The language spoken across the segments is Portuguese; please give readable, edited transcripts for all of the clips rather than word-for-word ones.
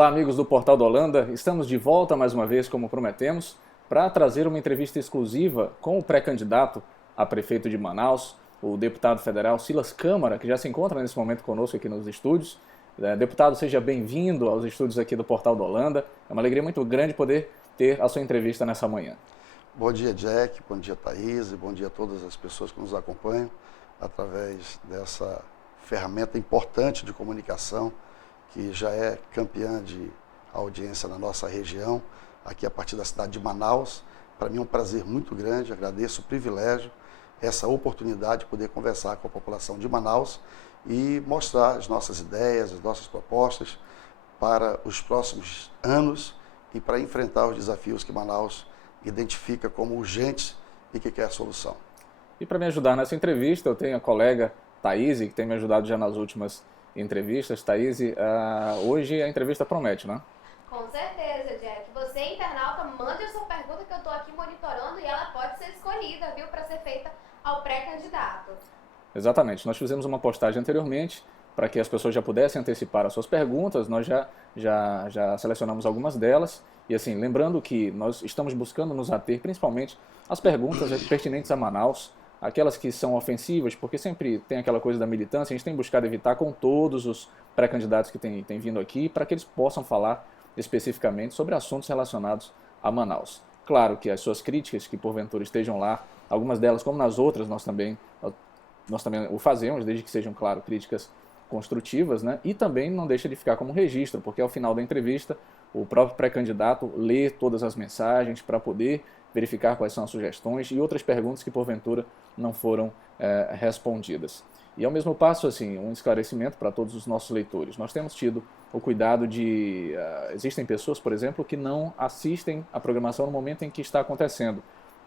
Olá, amigos do Portal da Holanda. Estamos de volta mais uma vez, como prometemos, para trazer uma entrevista exclusiva com o pré-candidato a prefeito de Manaus, o deputado federal Silas Câmara, que já se encontra nesse momento conosco aqui nos estúdios. Deputado, seja bem-vindo aos estúdios aqui do Portal da Holanda. É uma alegria muito grande poder ter a sua entrevista nessa manhã. Bom dia, Jack. Bom dia, Thaís. Bom dia a todas as pessoas que nos acompanham através dessa ferramenta importante de comunicação que já é campeã de audiência na nossa região, aqui a partir da cidade de Manaus. Para mim é um prazer muito grande, agradeço o privilégio, essa oportunidade de poder conversar com a população de Manaus e mostrar as nossas ideias, as nossas propostas para os próximos anos e para enfrentar os desafios que Manaus identifica como urgentes e que quer solução. E para me ajudar nessa entrevista, eu tenho a colega Thaís, que tem me ajudado já nas últimas entrevistas. Thaís, hoje a entrevista promete, né? Com certeza, Jack. Você, internauta, mande a sua pergunta que eu estou aqui monitorando e ela pode ser escolhida, viu, para ser feita ao pré-candidato. Exatamente. Nós fizemos uma postagem anteriormente para que as pessoas já pudessem antecipar as suas perguntas. Nós já selecionamos algumas delas. E assim, lembrando que nós estamos buscando nos ater principalmente às perguntas pertinentes a Manaus, aquelas que são ofensivas, porque sempre tem aquela coisa da militância. A gente tem buscado evitar com todos os pré-candidatos que têm vindo aqui, para que eles possam falar especificamente sobre assuntos relacionados a Manaus. Claro que as suas críticas, que porventura estejam lá, algumas delas, como nas outras, nós também o fazemos, desde que sejam, claro, críticas construtivas, né? E também não deixa de ficar como registro, porque ao final da entrevista, o próprio pré-candidato lê todas as mensagens para poder verificar quais são as sugestões e outras perguntas que, porventura, não foram respondidas. E, ao mesmo passo, assim, um esclarecimento para todos os nossos leitores. Nós temos tido o cuidado de... existem pessoas, por exemplo, que não assistem a programação no momento em que está acontecendo,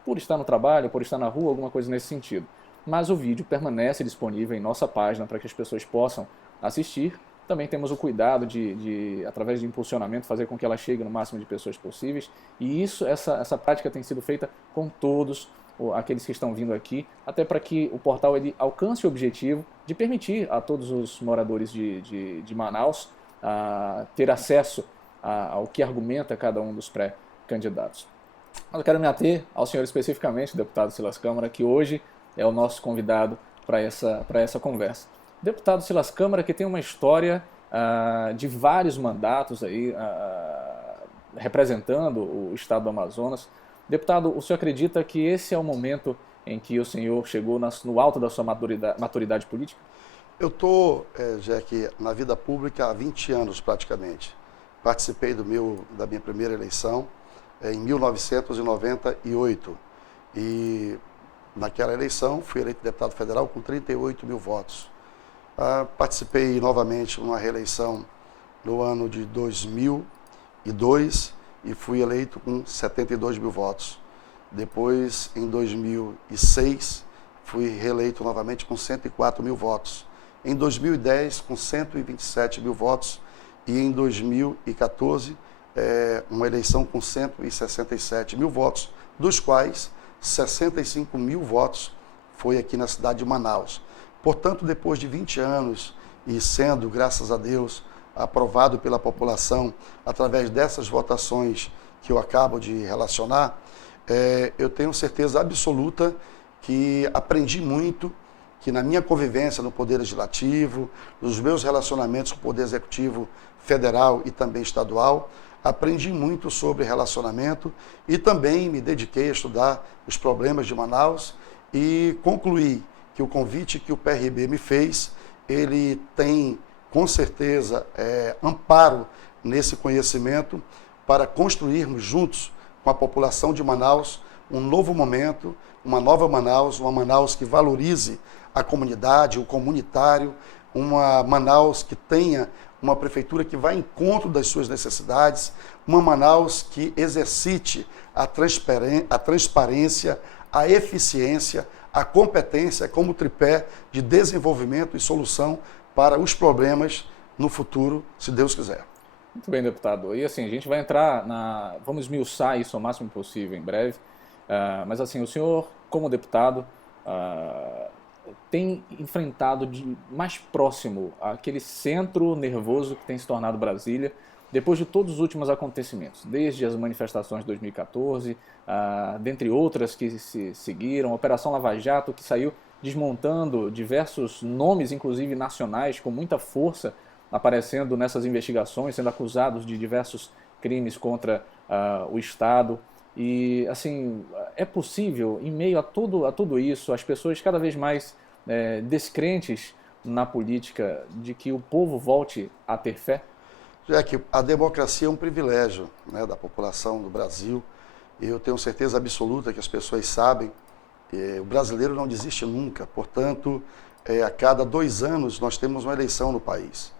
por estar no trabalho, por estar na rua, alguma coisa nesse sentido. Mas o vídeo permanece disponível em nossa página para que as pessoas possam assistir. Também temos o cuidado de através de impulsionamento, fazer com que ela chegue no máximo de pessoas possíveis. E essa prática tem sido feita com todos aqueles que estão vindo aqui, até para que o portal ele alcance o objetivo de permitir a todos os moradores de Manaus ter acesso ao que argumenta cada um dos pré-candidatos. Mas eu quero me ater ao senhor especificamente, deputado Silas Câmara, que hoje é o nosso convidado para essa conversa. Deputado Silas Câmara, que tem uma história de vários mandatos aí, representando o estado do Amazonas. Deputado, o senhor acredita que esse é o momento em que o senhor chegou no alto da sua maturidade política? Eu estou, Jack, na vida pública há 20 anos praticamente. Participei da minha primeira eleição em 1998 e naquela eleição fui eleito deputado federal com 38 mil votos. Participei novamente numa reeleição no ano de 2002 e fui eleito com 72 mil votos. Depois, em 2006, fui reeleito novamente com 104 mil votos. Em 2010, com 127 mil votos. E em 2014, uma eleição com 167 mil votos, dos quais 65 mil votos foi aqui na cidade de Manaus. Portanto, depois de 20 anos e sendo, graças a Deus, aprovado pela população através dessas votações que eu acabo de relacionar, eu tenho certeza absoluta que aprendi muito, que na minha convivência no Poder Legislativo, nos meus relacionamentos com o Poder Executivo Federal e também estadual, aprendi muito sobre relacionamento e também me dediquei a estudar os problemas de Manaus e concluí que o convite que o PRB me fez, ele tem com certeza amparo nesse conhecimento para construirmos juntos com a população de Manaus um novo momento, uma nova Manaus, uma Manaus que valorize a comunidade, o comunitário, uma Manaus que tenha uma prefeitura que vá ao encontro das suas necessidades, uma Manaus que exercite a transparência, a eficiência, a competência como tripé de desenvolvimento e solução para os problemas no futuro, se Deus quiser. Muito bem, deputado. E assim, a gente vai entrar vamos esmiuçar isso o máximo possível em breve, mas assim, o senhor, como deputado, tem enfrentado de mais próximo aquele centro nervoso que tem se tornado Brasília, depois de todos os últimos acontecimentos, desde as manifestações de 2014, dentre outras que se seguiram, a Operação Lava Jato, que saiu desmontando diversos nomes, inclusive nacionais, com muita força, aparecendo nessas investigações, sendo acusados de diversos crimes contra o Estado. E, assim, é possível, em meio a tudo isso, as pessoas cada vez mais descrentes na política, de que o povo volte a ter fé? Já que a democracia é um privilégio, né, da população do Brasil. Eu tenho certeza absoluta que as pessoas sabem, o brasileiro não desiste nunca. Portanto, a cada 2 anos nós temos uma eleição no país.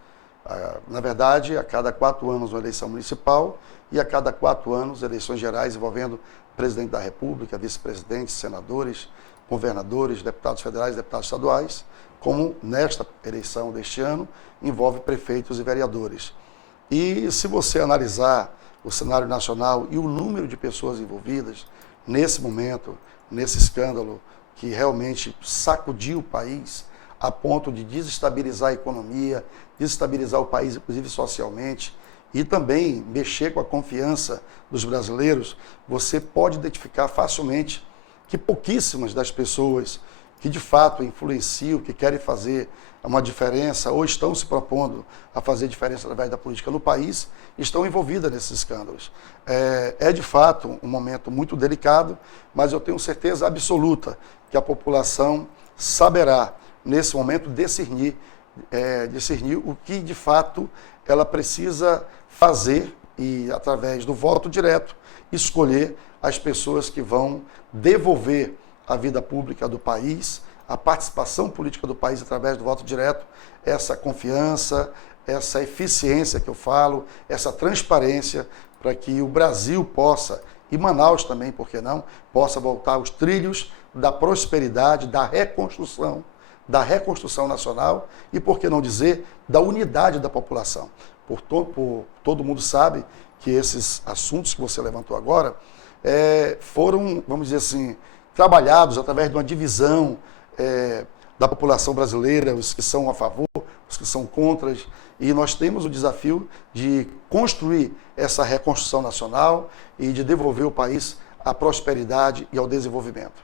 Na verdade, a cada 4 anos uma eleição municipal e a cada 4 anos eleições gerais envolvendo presidente da República, vice-presidentes, senadores, governadores, deputados federais, deputados estaduais, como nesta eleição deste ano envolve prefeitos e vereadores. E se você analisar o cenário nacional e o número de pessoas envolvidas nesse momento, nesse escândalo que realmente sacudiu o país a ponto de desestabilizar a economia, desestabilizar o país, inclusive socialmente, e também mexer com a confiança dos brasileiros, você pode identificar facilmente que pouquíssimas das pessoas que de fato influenciam, que querem fazer uma diferença ou estão se propondo a fazer diferença através da política no país, estão envolvidas nesses escândalos. É de fato um momento muito delicado, mas eu tenho certeza absoluta que a população saberá, nesse momento, discernir o que de fato ela precisa fazer e, através do voto direto, escolher as pessoas que vão devolver a vida pública do país, a participação política do país através do voto direto, essa confiança, essa eficiência que eu falo, essa transparência, para que o Brasil possa, e Manaus também, por que não, possa voltar aos trilhos da prosperidade, da reconstrução nacional e, por que não dizer, da unidade da população. Todo mundo sabe que esses assuntos que você levantou agora foram, vamos dizer assim, trabalhados através de uma divisão da população brasileira, os que são a favor, os que são contra, e nós temos o desafio de construir essa reconstrução nacional e de devolver o país à prosperidade e ao desenvolvimento.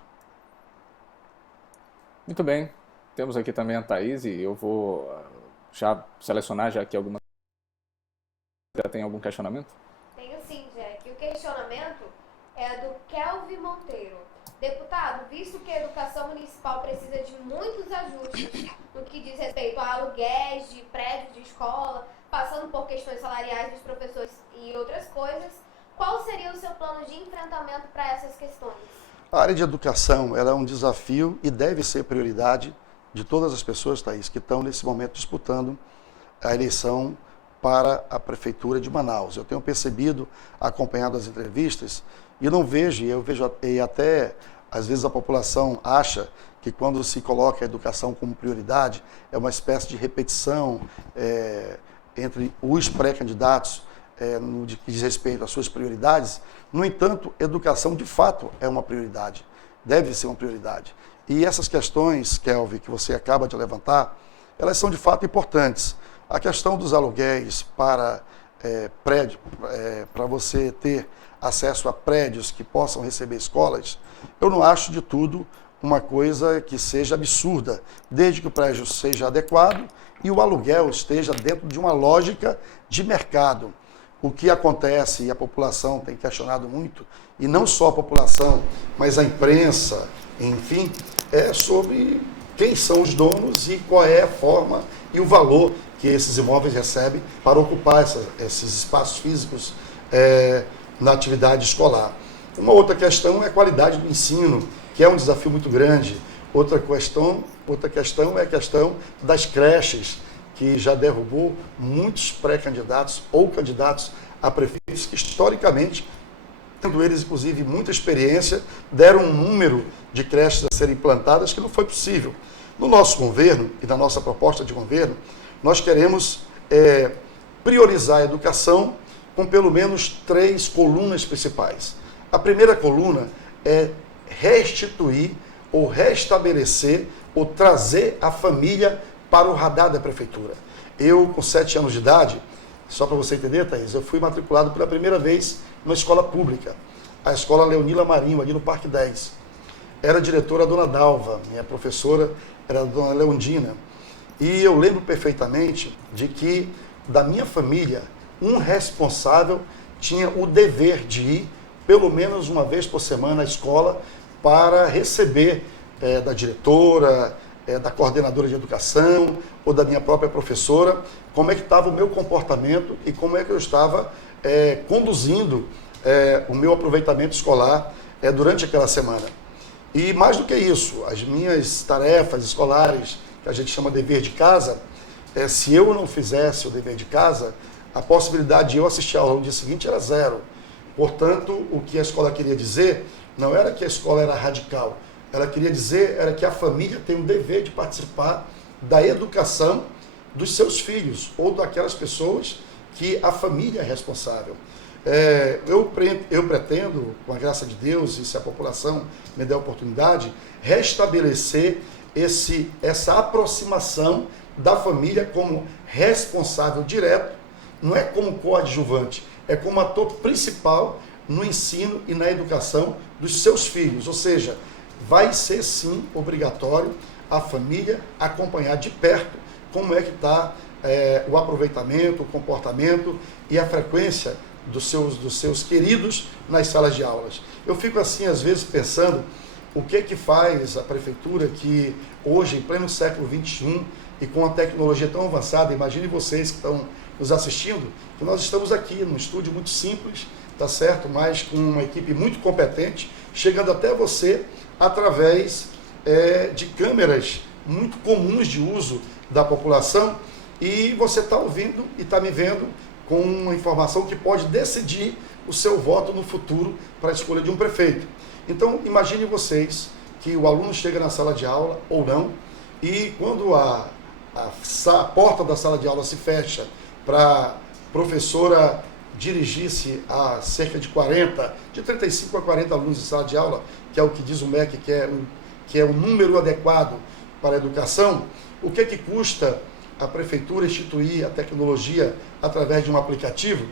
Muito bem, temos aqui também a Thaís, e eu vou já selecionar já aqui algumas. Já tem algum questionamento? Tenho sim, Jack. O questionamento é do Kelvin Monteiro. Deputado, visto que a educação municipal precisa de muitos ajustes no que diz respeito a aluguéis de prédios de escola, passando por questões salariais dos professores e outras coisas, qual seria o seu plano de enfrentamento para essas questões? A área de educação ela é um desafio e deve ser prioridade de todas as pessoas, Thaís, que estão nesse momento disputando a eleição para a Prefeitura de Manaus. Eu tenho percebido, acompanhado as entrevistas, e eu vejo, e até às vezes a população acha que quando se coloca a educação como prioridade, é uma espécie de repetição entre os pré-candidatos no que diz respeito às suas prioridades. No entanto, educação de fato é uma prioridade, deve ser uma prioridade. E essas questões, Kelvin, que você acaba de levantar, elas são de fato importantes. A questão dos aluguéis para prédio, para você ter acesso a prédios que possam receber escolas, eu não acho de tudo uma coisa que seja absurda, desde que o prédio seja adequado e o aluguel esteja dentro de uma lógica de mercado. O que acontece, e a população tem questionado muito, e não só a população, mas a imprensa, enfim, é sobre quem são os donos e qual é a forma e o valor que esses imóveis recebem para ocupar esses espaços físicos na atividade escolar. Uma outra questão é a qualidade do ensino, que é um desafio muito grande. Outra questão é a questão das creches, que já derrubou muitos pré-candidatos ou candidatos a prefeitos que, historicamente, tendo eles, inclusive, muita experiência, deram um número de creches a serem implantadas que não foi possível. No nosso governo e na nossa proposta de governo, nós queremos priorizar a educação com pelo menos 3 colunas principais. A primeira coluna é restituir ou restabelecer ou trazer a família para o radar da prefeitura. Eu, com 7 anos de idade, Só para você entender, Thaís, eu fui matriculado pela primeira vez numa escola pública, a escola Leonila Marinho, ali no Parque 10. Era a diretora a dona Dalva, minha professora era a dona Leondina. E eu lembro perfeitamente de que, da minha família, um responsável tinha o dever de ir, pelo menos uma vez por semana, à escola para receber da diretora, da coordenadora de educação ou da minha própria professora, como é que estava o meu comportamento e como é que eu estava conduzindo o meu aproveitamento escolar durante aquela semana. E mais do que isso, as minhas tarefas escolares, que a gente chama dever de casa, se eu não fizesse o dever de casa, a possibilidade de eu assistir a aula no dia seguinte era zero. Portanto, o que a escola queria dizer não era que a escola era radical, ela queria dizer era que a família tem o dever de participar da educação dos seus filhos ou daquelas pessoas que a família é responsável. Eu pretendo, com a graça de Deus, e se a população me der a oportunidade, restabelecer essa aproximação da família como responsável direto, não é como coadjuvante, é como ator principal no ensino e na educação dos seus filhos. Ou seja, vai ser sim obrigatório a família acompanhar de perto como é que está o aproveitamento, o comportamento e a frequência dos seus queridos nas salas de aulas. Eu fico assim, às vezes, pensando o que faz a prefeitura que hoje, em pleno século XXI, e com a tecnologia tão avançada, imagine vocês que estão nos assistindo, que nós estamos aqui num estúdio muito simples, tá certo? Mas com uma equipe muito competente, chegando até você através de câmeras muito comuns de uso da população, e você está ouvindo e está me vendo com uma informação que pode decidir o seu voto no futuro para a escolha de um prefeito. Então, imagine vocês que o aluno chega na sala de aula, ou não, e quando a porta da sala de aula se fecha para a professora dirigir-se a cerca de 35 a 40 alunos em sala de aula, que é o que diz o MEC, que é o número adequado para a educação, o que custa a prefeitura instituir a tecnologia através de um aplicativo?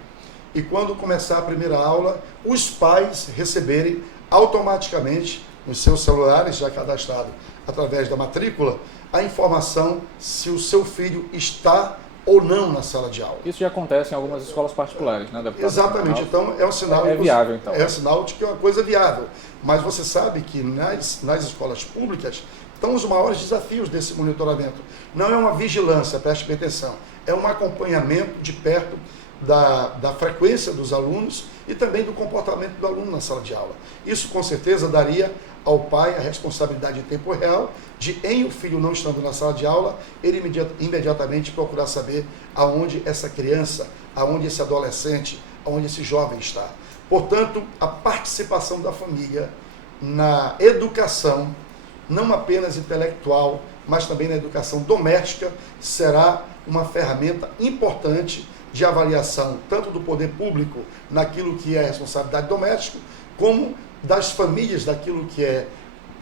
E quando começar a primeira aula, os pais receberem automaticamente nos seus celulares, já cadastrado através da matrícula, a informação se o seu filho está ou não na sala de aula. Isso já acontece em algumas escolas particulares, né, deputado? Exatamente, então é um sinal... É viável, então. É um sinal de que é uma coisa viável. Mas você sabe que nas escolas públicas estão os maiores desafios desse monitoramento. Não é uma vigilância, preste bem atenção, é um acompanhamento de perto da frequência dos alunos e também do comportamento do aluno na sala de aula. Isso, com certeza, daria ao pai a responsabilidade em tempo real de, em o filho não estando na sala de aula, ele imediatamente procurar saber aonde essa criança, aonde esse adolescente, aonde esse jovem está. Portanto, a participação da família na educação, não apenas intelectual, mas também na educação doméstica, será uma ferramenta importante de avaliação, tanto do poder público naquilo que é responsabilidade doméstica, como das famílias daquilo que é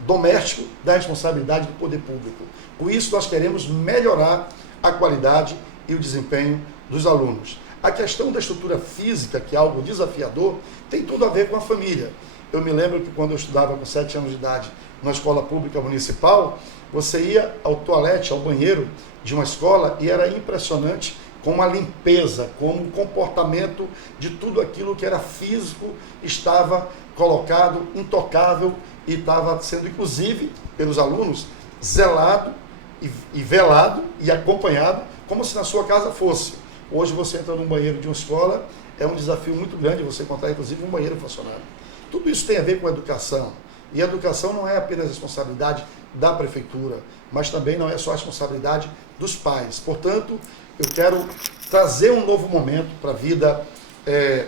doméstico, da responsabilidade do poder público. Com isso, nós queremos melhorar a qualidade e o desempenho dos alunos. A questão da estrutura física, que é algo desafiador, tem tudo a ver com a família. Eu me lembro que quando eu estudava com 7 anos de idade numa escola pública municipal, você ia ao toalete, ao banheiro de uma escola e era impressionante como a limpeza, como o comportamento de tudo aquilo que era físico estava colocado, intocável, e estava sendo, inclusive, pelos alunos, zelado e velado e acompanhado, como se na sua casa fosse. Hoje você entra num banheiro de uma escola, é um desafio muito grande você encontrar, inclusive, um banheiro funcionando. Tudo isso tem a ver com a educação. E a educação não é apenas responsabilidade da prefeitura, mas também não é só a responsabilidade dos pais. Portanto, eu quero trazer um novo momento para a vida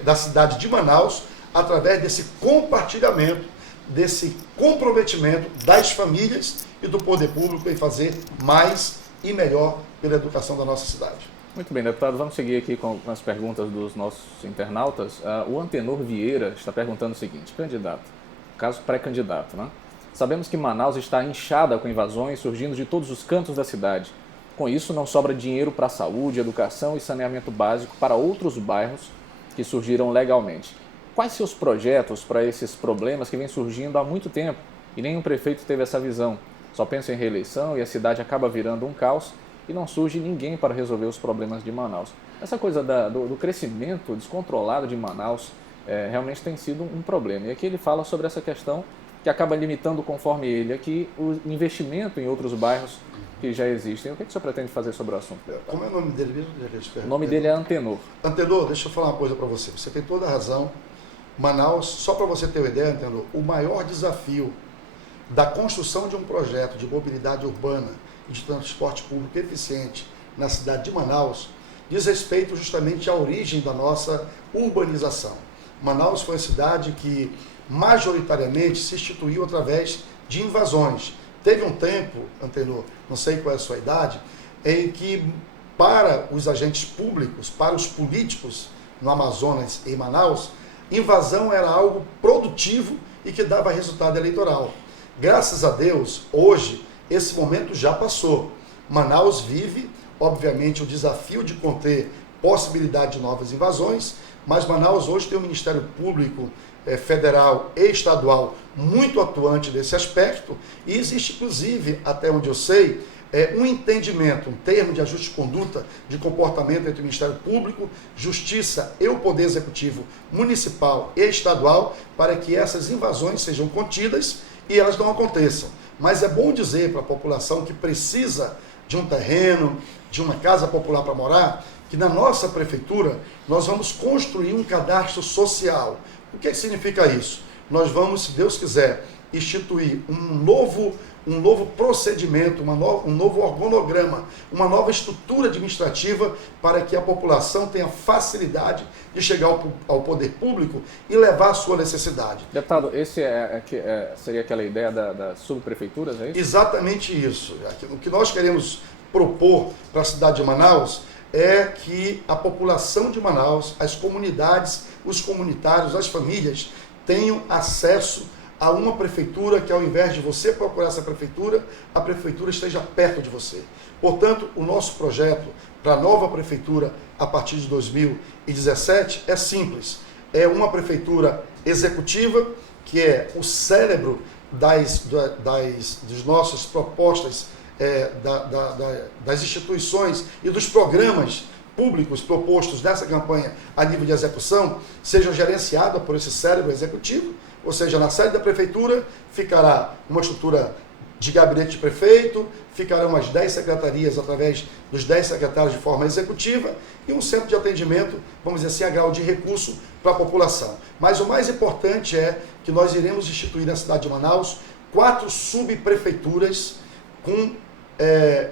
da cidade de Manaus, através desse compartilhamento, desse comprometimento das famílias e do poder público em fazer mais e melhor pela educação da nossa cidade. Muito bem, deputado, vamos seguir aqui com as perguntas dos nossos internautas. O Antenor Vieira está perguntando o seguinte: candidato, caso pré-candidato, né? Sabemos que Manaus está inchada com invasões surgindo de todos os cantos da cidade. Com isso, não sobra dinheiro para saúde, educação e saneamento básico para outros bairros que surgiram legalmente. Quais seus projetos para esses problemas que vêm surgindo há muito tempo e nenhum prefeito teve essa visão? Só pensa em reeleição e a cidade acaba virando um caos e não surge ninguém para resolver os problemas de Manaus. Essa coisa do crescimento descontrolado de Manaus realmente tem sido um problema. E aqui ele fala sobre essa questão que acaba limitando, conforme ele aqui, o investimento em outros bairros que já existem. O que o senhor pretende fazer sobre o assunto? Como é o nome dele mesmo? O nome dele é Antenor. Antenor, deixa eu falar uma coisa para você. Você tem toda a razão. Manaus, só para você ter uma ideia, Antenor, o maior desafio da construção de um projeto de mobilidade urbana e de transporte público eficiente na cidade de Manaus diz respeito justamente à origem da nossa urbanização. Manaus foi uma cidade que majoritariamente se instituiu através de invasões. Teve um tempo, Antenor, não sei qual é a sua idade, em que para os agentes públicos, para os políticos no Amazonas e em Manaus, invasão era algo produtivo e que dava resultado eleitoral. Graças a Deus, hoje, esse momento já passou. Manaus vive, obviamente, o desafio de conter possibilidade de novas invasões, mas Manaus hoje tem um Ministério Público federal e estadual muito atuante nesse aspecto e existe, inclusive, até onde eu sei, um entendimento, um termo de ajuste de conduta, de comportamento entre o Ministério Público, Justiça e o Poder Executivo Municipal e Estadual para que essas invasões sejam contidas e elas não aconteçam. Mas é bom dizer para a população que precisa de um terreno, de uma casa popular para morar, que na nossa prefeitura nós vamos construir um cadastro social. O que significa isso? Nós vamos, se Deus quiser, instituir um novo procedimento, um novo organograma, uma nova estrutura administrativa para que a população tenha facilidade de chegar ao poder público e levar a sua necessidade. Deputado, esse seria aquela ideia das subprefeituras, é isso? Exatamente isso. O que nós queremos propor para a cidade de Manaus é que a população de Manaus, as comunidades, os comunitários, as famílias tenham acesso a uma prefeitura que, ao invés de você procurar essa prefeitura, a prefeitura esteja perto de você. Portanto, o nosso projeto para a nova prefeitura a partir de 2017 é simples. É uma prefeitura executiva, que é o cérebro das nossas propostas, das instituições e dos programas públicos propostos nessa campanha a nível de execução, sejam gerenciados por esse cérebro executivo. Ou seja, na sede da prefeitura ficará uma estrutura de gabinete de prefeito, ficarão as 10 secretarias através dos 10 secretários de forma executiva e um centro de atendimento, vamos dizer assim, a grau de recurso para a população. Mas o mais importante é que nós iremos instituir na cidade de Manaus 4 subprefeituras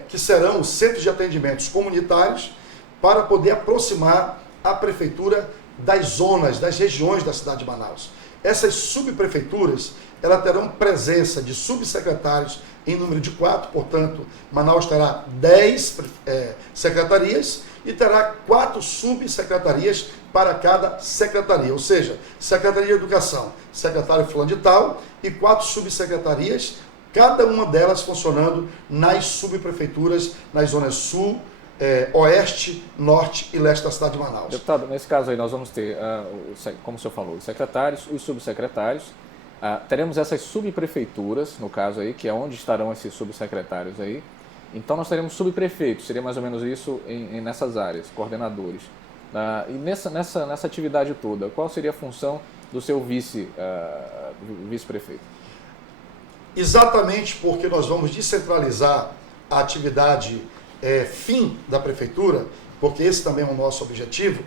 que serão centros de atendimentos comunitários para poder aproximar a prefeitura das zonas, das regiões da cidade de Manaus. Essas subprefeituras, elas terão presença de subsecretários em número de 4, portanto, Manaus terá 10 secretarias e terá 4 subsecretarias para cada secretaria, ou seja, Secretaria de Educação, secretário fulano de tal, e 4 subsecretarias, cada uma delas funcionando nas subprefeituras, nas zonas sul, oeste, norte e leste da cidade de Manaus. Deputado, nesse caso aí nós vamos ter, como o senhor falou, os secretários, os subsecretários, teremos essas subprefeituras, no caso aí, que é onde estarão esses subsecretários aí. Então nós teremos subprefeitos, seria mais ou menos isso nessas áreas, coordenadores. E nessa atividade toda, qual seria a função do seu vice-prefeito? Exatamente porque nós vamos descentralizar a atividade fim da prefeitura, porque esse também é o nosso objetivo,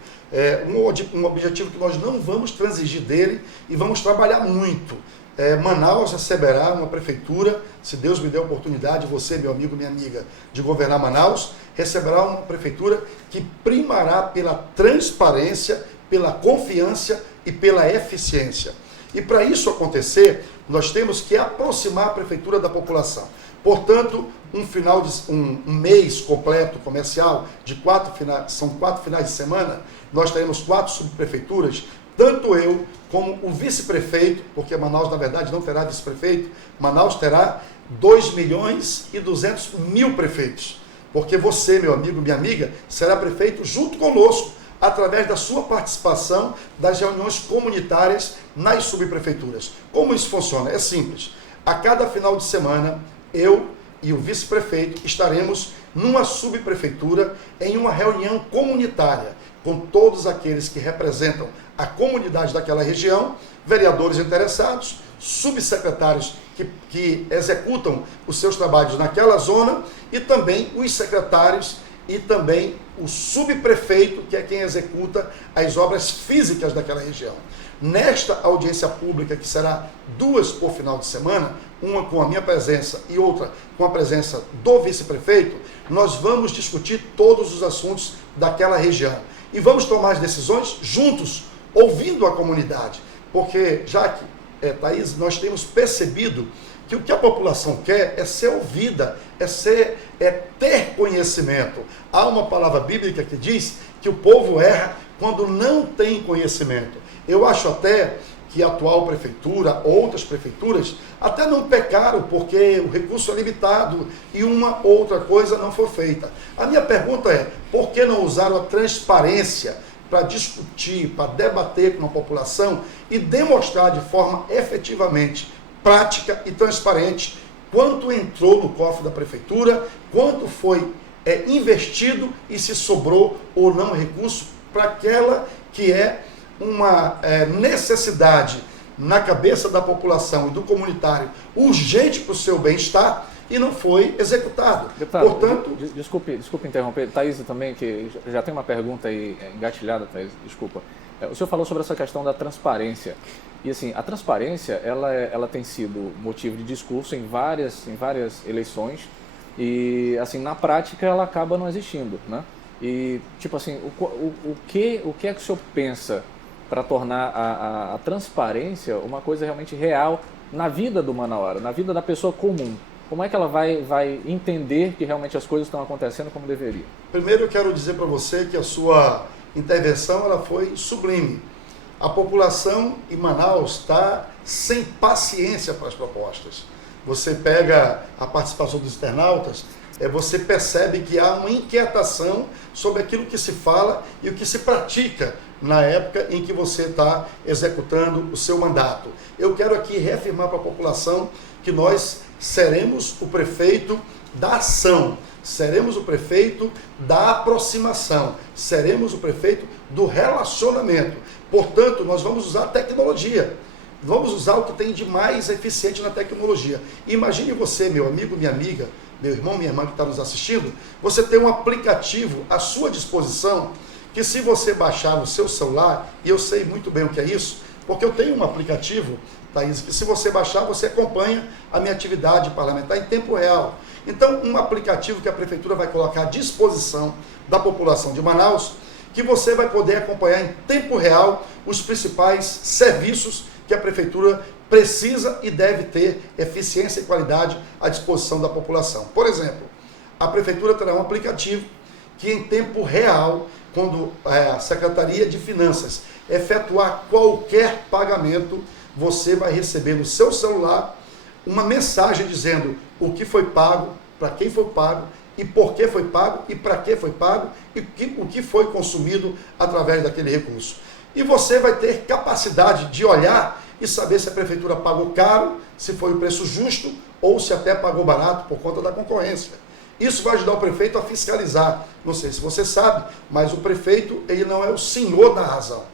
um objetivo que nós não vamos transigir dele e vamos trabalhar muito. Manaus receberá uma prefeitura, se Deus me der a oportunidade, você, meu amigo, minha amiga, de governar Manaus, receberá uma prefeitura que primará pela transparência, pela confiança e pela eficiência. E para isso acontecer, nós temos que aproximar a prefeitura da população. Portanto, um mês completo comercial são 4 finais de semana, nós teremos 4 subprefeituras, tanto eu como o vice-prefeito, porque Manaus na verdade não terá vice-prefeito, Manaus terá 2.200.000 prefeitos. Porque você, meu amigo, minha amiga, será prefeito junto conosco, através da sua participação das reuniões comunitárias nas subprefeituras. Como isso funciona? É simples. A cada final de semana, eu e o vice-prefeito estaremos numa subprefeitura em uma reunião comunitária com todos aqueles que representam a comunidade daquela região, vereadores interessados, subsecretários que executam os seus trabalhos naquela zona e também os secretários e também o subprefeito, que é quem executa as obras físicas daquela região. Nesta audiência pública, que será 2 por final de semana, uma com a minha presença e outra com a presença do vice-prefeito, nós vamos discutir todos os assuntos daquela região. E vamos tomar as decisões juntos, ouvindo a comunidade. Porque, já que, Thaís, nós temos percebido que o que a população quer é ser ouvida, é ter conhecimento. Há uma palavra bíblica que diz que o povo erra quando não tem conhecimento. Eu acho até que a atual prefeitura, outras prefeituras, até não pecaram porque o recurso é limitado e uma outra coisa não foi feita. A minha pergunta é, por que não usaram a transparência para discutir, para debater com a população e demonstrar de forma efetivamente prática e transparente quanto entrou no cofre da prefeitura, quanto foi investido e se sobrou ou não recurso para aquela que é uma necessidade na cabeça da população e do comunitário urgente para o seu bem-estar e não foi executado. Deputado, portanto... Desculpe interromper. Thaís também, que já tem uma pergunta aí engatilhada, Thaís, desculpa. O senhor falou sobre essa questão da transparência. E assim, a transparência, ela tem sido motivo de discurso em várias eleições e assim, na prática ela acaba não existindo, né? E tipo assim, o que é que o senhor pensa para tornar a transparência uma coisa realmente real na vida do manauara, na vida da pessoa comum? Como é que ela vai entender que realmente as coisas estão acontecendo como deveria? Primeiro eu quero dizer para você que a sua intervenção ela foi sublime. A população em Manaus está sem paciência para as propostas. Você pega a participação dos internautas, você percebe que há uma inquietação sobre aquilo que se fala e o que se pratica na época em que você está executando o seu mandato. Eu quero aqui reafirmar para a população que nós seremos o prefeito da ação, seremos o prefeito da aproximação, seremos o prefeito do relacionamento. Portanto, nós vamos usar tecnologia, vamos usar o que tem de mais eficiente na tecnologia. Imagine você, meu amigo, minha amiga, meu irmão, minha irmã que está nos assistindo, você tem um aplicativo à sua disposição, que se você baixar no seu celular, e eu sei muito bem o que é isso, porque eu tenho um aplicativo, Thaís, que se você baixar, você acompanha a minha atividade parlamentar em tempo real. Então, um aplicativo que a prefeitura vai colocar à disposição da população de Manaus, que você vai poder acompanhar em tempo real os principais serviços que a prefeitura precisa e deve ter eficiência e qualidade à disposição da população. Por exemplo, a prefeitura terá um aplicativo que em tempo real, quando a Secretaria de Finanças efetuar qualquer pagamento, você vai receber no seu celular uma mensagem dizendo o que foi pago, para quem foi pago, e por que foi pago, e para que foi pago, e o que foi consumido através daquele recurso. E você vai ter capacidade de olhar e saber se a prefeitura pagou caro, se foi o preço justo, ou se até pagou barato por conta da concorrência. Isso vai ajudar o prefeito a fiscalizar. Não sei se você sabe, mas o prefeito ele não é o senhor da razão.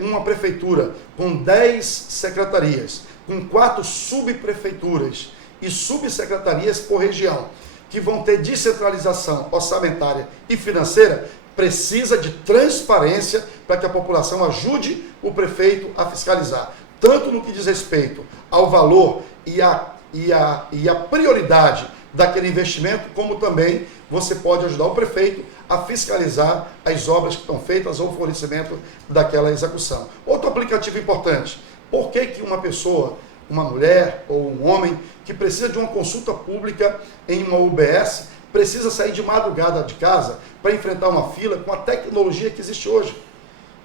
Uma prefeitura com 10 secretarias, com 4 subprefeituras e subsecretarias por região, que vão ter descentralização orçamentária e financeira, precisa de transparência para que a população ajude o prefeito a fiscalizar, tanto no que diz respeito ao valor e a prioridade daquele investimento, como também você pode ajudar o prefeito a fiscalizar as obras que estão feitas ou o fornecimento daquela execução. Outro aplicativo importante, por que uma pessoa, uma mulher ou um homem que precisa de uma consulta pública em uma UBS, precisa sair de madrugada de casa para enfrentar uma fila com a tecnologia que existe hoje?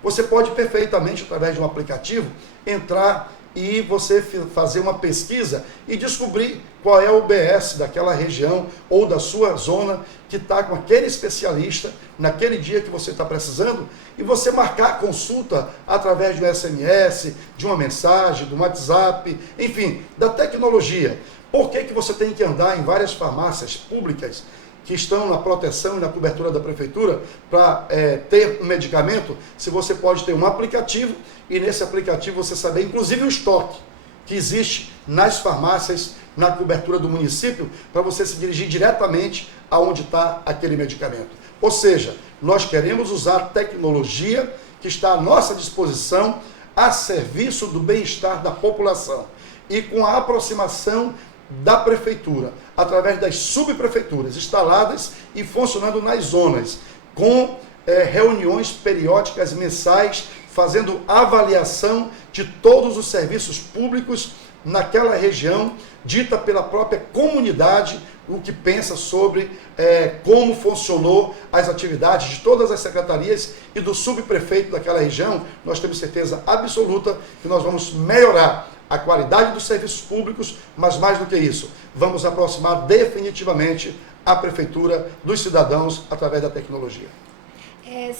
Você pode perfeitamente, através de um aplicativo, entrar e você fazer uma pesquisa e descobrir qual é o UBS daquela região ou da sua zona que está com aquele especialista naquele dia que você está precisando, e você marcar a consulta através de um SMS, de uma mensagem, do WhatsApp, enfim, da tecnologia. Por que que você tem que andar em várias farmácias públicas que estão na proteção e na cobertura da prefeitura para ter um medicamento, se você pode ter um aplicativo e nesse aplicativo você saber inclusive o estoque que existe nas farmácias, na cobertura do município, para você se dirigir diretamente aonde está aquele medicamento. Ou seja, nós queremos usar a tecnologia que está à nossa disposição a serviço do bem-estar da população e com a aproximação da prefeitura, através das subprefeituras instaladas e funcionando nas zonas, com reuniões periódicas mensais, fazendo avaliação de todos os serviços públicos naquela região, dita pela própria comunidade, o que pensa sobre como funcionou as atividades de todas as secretarias e do subprefeito daquela região. Nós temos certeza absoluta que nós vamos melhorar a qualidade dos serviços públicos, mas mais do que isso, vamos aproximar definitivamente a prefeitura dos cidadãos através da tecnologia.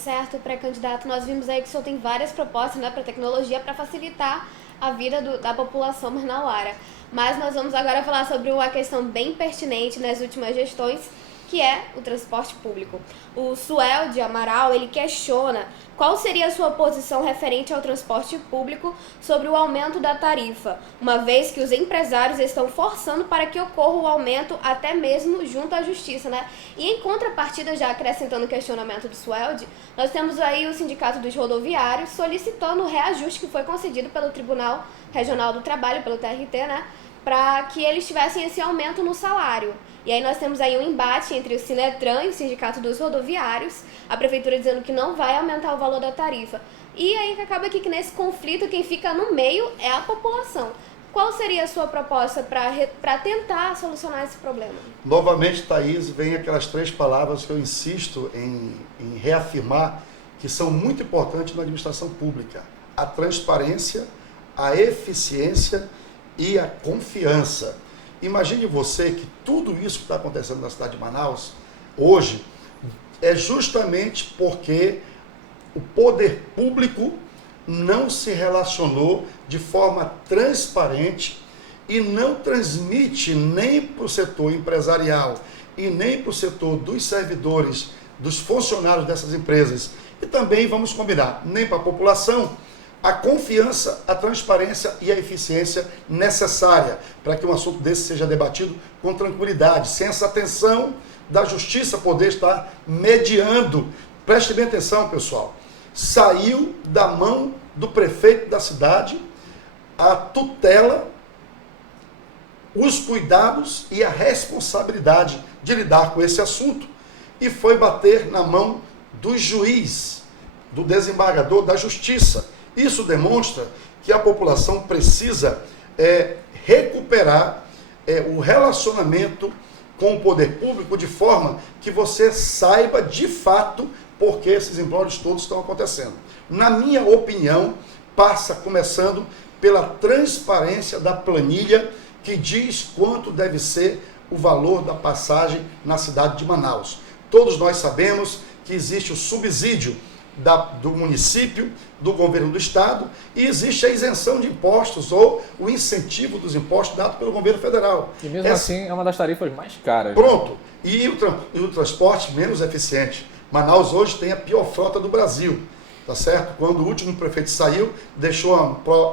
Certo, pré-candidato, nós vimos aí que o senhor tem várias propostas, né, para tecnologia para facilitar a vida da população manauara. Mas nós vamos agora falar sobre uma questão bem pertinente nas últimas gestões, que é o transporte público. O Suelde Amaral, ele questiona qual seria a sua posição referente ao transporte público sobre o aumento da tarifa, uma vez que os empresários estão forçando para que ocorra o aumento até mesmo junto à justiça, né? E em contrapartida, já acrescentando o questionamento do Suelde, nós temos aí o Sindicato dos Rodoviários solicitando o reajuste que foi concedido pelo Tribunal Regional do Trabalho, pelo TRT, né? Para que eles tivessem esse aumento no salário. E aí nós temos aí um embate entre o Sinetran e o Sindicato dos Rodoviários, a Prefeitura dizendo que não vai aumentar o valor da tarifa. E aí acaba aqui que nesse conflito quem fica no meio é a população. Qual seria a sua proposta para tentar solucionar esse problema? Novamente, Thaís, vem aquelas 3 palavras que eu insisto em reafirmar, que são muito importantes na administração pública: a transparência, a eficiência e a confiança. Imagine você que tudo isso que está acontecendo na cidade de Manaus hoje é justamente porque o poder público não se relacionou de forma transparente e não transmite nem para o setor empresarial e nem para o setor dos servidores, dos funcionários dessas empresas, e também, vamos combinar, nem para a população, a confiança, a transparência e a eficiência necessária para que um assunto desse seja debatido com tranquilidade, sem essa tensão da justiça poder estar mediando. Preste bem atenção, pessoal. Saiu da mão do prefeito da cidade a tutela, os cuidados e a responsabilidade de lidar com esse assunto e foi bater na mão do juiz, do desembargador da justiça. Isso demonstra que a população precisa recuperar o relacionamento com o poder público de forma que você saiba de fato por que esses embrólhos todos estão acontecendo. Na minha opinião, passa começando pela transparência da planilha que diz quanto deve ser o valor da passagem na cidade de Manaus. Todos nós sabemos que existe o subsídio do município, do governo do estado, e existe a isenção de impostos ou o incentivo dos impostos dado pelo governo federal. E mesmo assim é uma das tarifas mais caras. Pronto. Né? E o transporte menos eficiente. Manaus hoje tem a pior frota do Brasil, tá certo? Quando o último prefeito saiu, deixou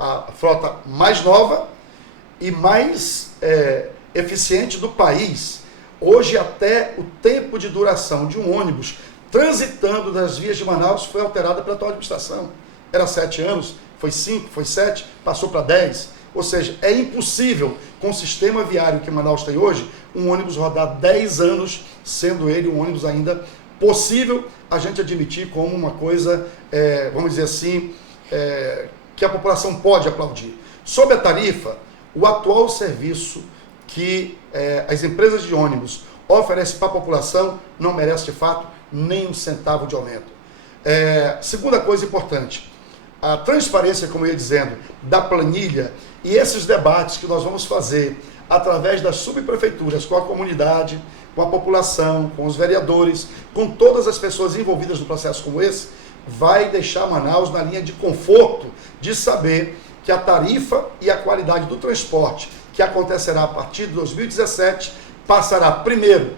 a frota mais nova e mais eficiente do país. Hoje até o tempo de duração de um ônibus transitando das vias de Manaus foi alterada pela atual administração. Era 7 anos, foi 5, foi 7, passou para 10. Ou seja, é impossível, com o sistema viário que Manaus tem hoje, um ônibus rodar 10 anos, sendo ele um ônibus ainda possível a gente admitir como uma coisa, vamos dizer assim, que a população pode aplaudir. Sobre a tarifa, o atual serviço que as empresas de ônibus oferecem para a população não merece, de fato, nem um centavo de aumento. Segunda coisa importante, a transparência, como eu ia dizendo, da planilha E esses debates que nós vamos fazer através das subprefeituras, com a comunidade, com a população, com os vereadores, com todas as pessoas envolvidas no processo como esse, vai deixar Manaus na linha de conforto de saber que a tarifa e a qualidade do transporte que acontecerá a partir de 2017 passará primeiro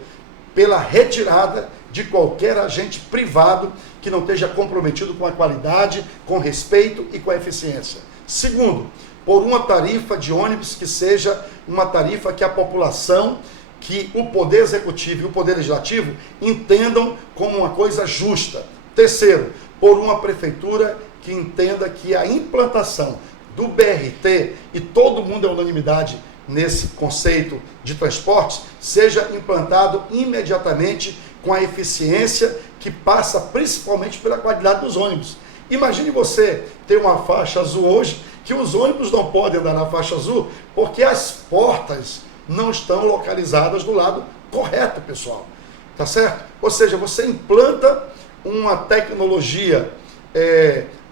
pela retirada de qualquer agente privado que não esteja comprometido com a qualidade, com respeito e com a eficiência. Segundo, por uma tarifa de ônibus que seja uma tarifa que a população, que o Poder Executivo e o Poder Legislativo entendam como uma coisa justa. Terceiro, por uma prefeitura que entenda que a implantação do BRT, e todo mundo é unanimidade nesse conceito de transportes, seja implantado imediatamente com a eficiência que passa principalmente pela qualidade dos ônibus. Imagine você ter uma faixa azul hoje, que os ônibus não podem andar na faixa azul porque as portas não estão localizadas do lado correto, pessoal. Tá certo? Ou seja, você implanta uma tecnologia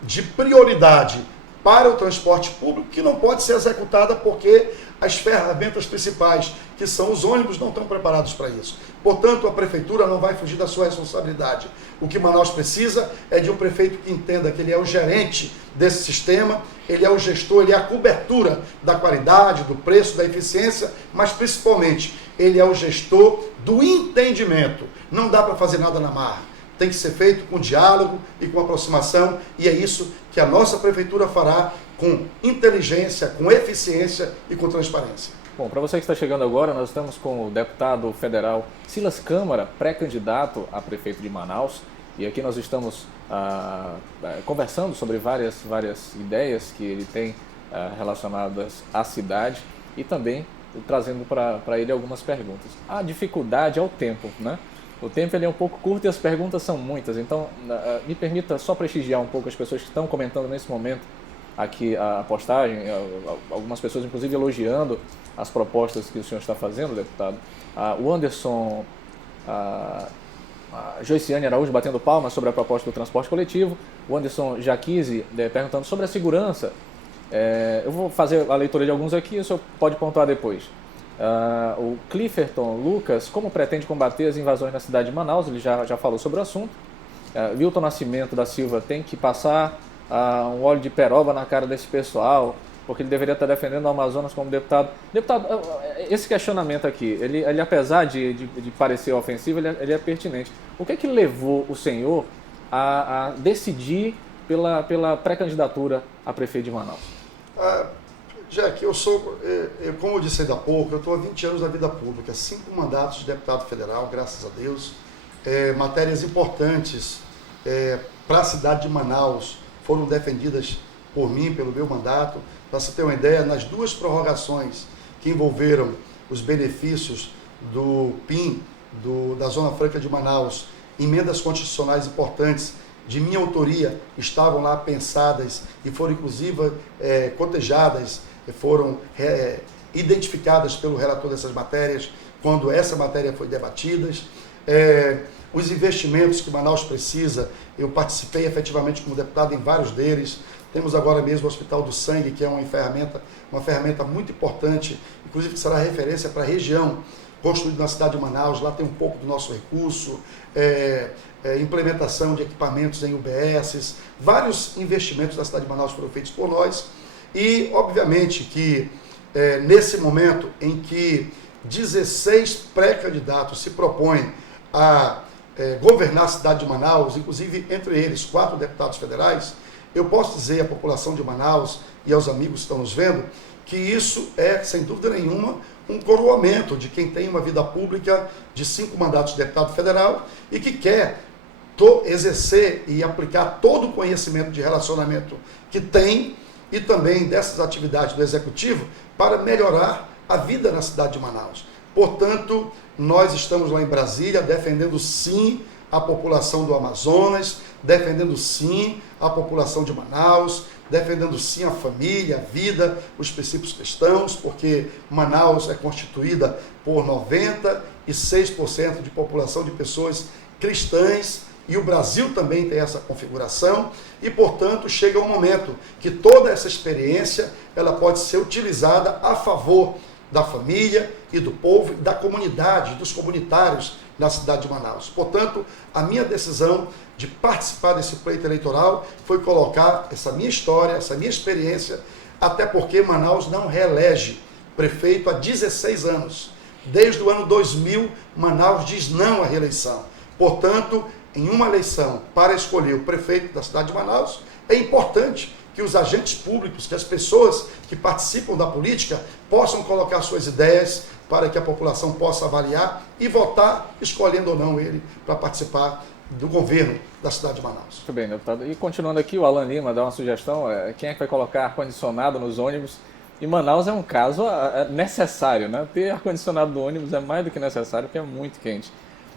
de prioridade para o transporte público que não pode ser executada porque as ferramentas principais, que são os ônibus, não estão preparados para isso. Portanto, a prefeitura não vai fugir da sua responsabilidade. O que Manaus precisa é de um prefeito que entenda que ele é o gerente desse sistema, ele é o gestor, ele é a cobertura da qualidade, do preço, da eficiência, mas principalmente ele é o gestor do entendimento. Não dá para fazer nada na marra. Tem que ser feito com diálogo e com aproximação, e é isso que a nossa prefeitura fará com inteligência, com eficiência e com transparência. Bom, para você que está chegando agora, nós estamos com o deputado federal Silas Câmara, pré-candidato a prefeito de Manaus, e aqui nós estamos conversando sobre várias ideias que ele tem relacionadas à cidade e também trazendo para ele algumas perguntas. A dificuldade é o tempo, né? O tempo ele é um pouco curto e as perguntas são muitas, então me permita só prestigiar um pouco as pessoas que estão comentando nesse momento aqui a postagem, algumas pessoas inclusive elogiando as propostas que o senhor está fazendo, deputado. O Anderson, a Joiciane Araújo batendo palmas sobre a proposta do transporte coletivo, o Anderson Jaquise perguntando sobre a segurança. Eu vou fazer a leitura de alguns aqui, o senhor pode pontuar depois. O Clifferton Lucas, como pretende combater as invasões na cidade de Manaus? Ele já falou sobre o assunto. Wilton Nascimento da Silva tem que passar um óleo de peroba na cara desse pessoal, porque ele deveria estar defendendo o Amazonas como deputado. Deputado, esse questionamento aqui, ele apesar de parecer ofensivo, ele é pertinente. O que é que levou o senhor a decidir pela pré-candidatura a prefeito de Manaus? Jack, como eu disse ainda há pouco, eu estou há 20 anos na vida pública, 5 mandatos de deputado federal, graças a Deus. Matérias importantes para a cidade de Manaus foram defendidas por mim, pelo meu mandato. Para você ter uma ideia, nas 2 prorrogações que envolveram os benefícios do PIN, da Zona Franca de Manaus, emendas constitucionais importantes de minha autoria estavam lá pensadas e foram inclusive cotejadas, foram identificadas pelo relator dessas matérias, quando essa matéria foi debatida. Os investimentos que Manaus precisa, eu participei efetivamente como deputado em vários deles. Temos agora mesmo o Hospital do Sangue, que é uma ferramenta muito importante, inclusive que será referência para a região, construído na cidade de Manaus. Lá tem um pouco do nosso recurso, implementação de equipamentos em UBSs, vários investimentos da cidade de Manaus foram feitos por nós. E, obviamente, que nesse momento em que 16 pré-candidatos se propõem a governar a cidade de Manaus, inclusive entre eles 4 deputados federais, eu posso dizer à população de Manaus e aos amigos que estão nos vendo que isso é, sem dúvida nenhuma, um coroamento de quem tem uma vida pública de 5 mandatos de deputado federal e que quer exercer e aplicar todo o conhecimento de relacionamento que tem e também dessas atividades do Executivo para melhorar a vida na cidade de Manaus. Portanto, nós estamos lá em Brasília defendendo sim a população do Amazonas, defendendo sim a população de Manaus, defendendo sim a família, a vida, os princípios cristãos, porque Manaus é constituída por 96% de população de pessoas cristãs e o Brasil também tem essa configuração, e, portanto, chega um momento que toda essa experiência ela pode ser utilizada a favor da família e do povo, da comunidade, dos comunitários na cidade de Manaus. Portanto, a minha decisão de participar desse pleito eleitoral foi colocar essa minha história, essa minha experiência, até porque Manaus não reelege prefeito há 16 anos. Desde o ano 2000, Manaus diz não à reeleição. Portanto, em uma eleição para escolher o prefeito da cidade de Manaus, é importante que os agentes públicos, que as pessoas que participam da política possam colocar suas ideias para que a população possa avaliar e votar, escolhendo ou não ele para participar do governo da cidade de Manaus. Muito bem, deputado. E continuando aqui, o Alan Lima dá uma sugestão, quem é que vai colocar ar-condicionado nos ônibus? E Manaus é um caso necessário, né? Ter ar-condicionado no ônibus é mais do que necessário, porque é muito quente.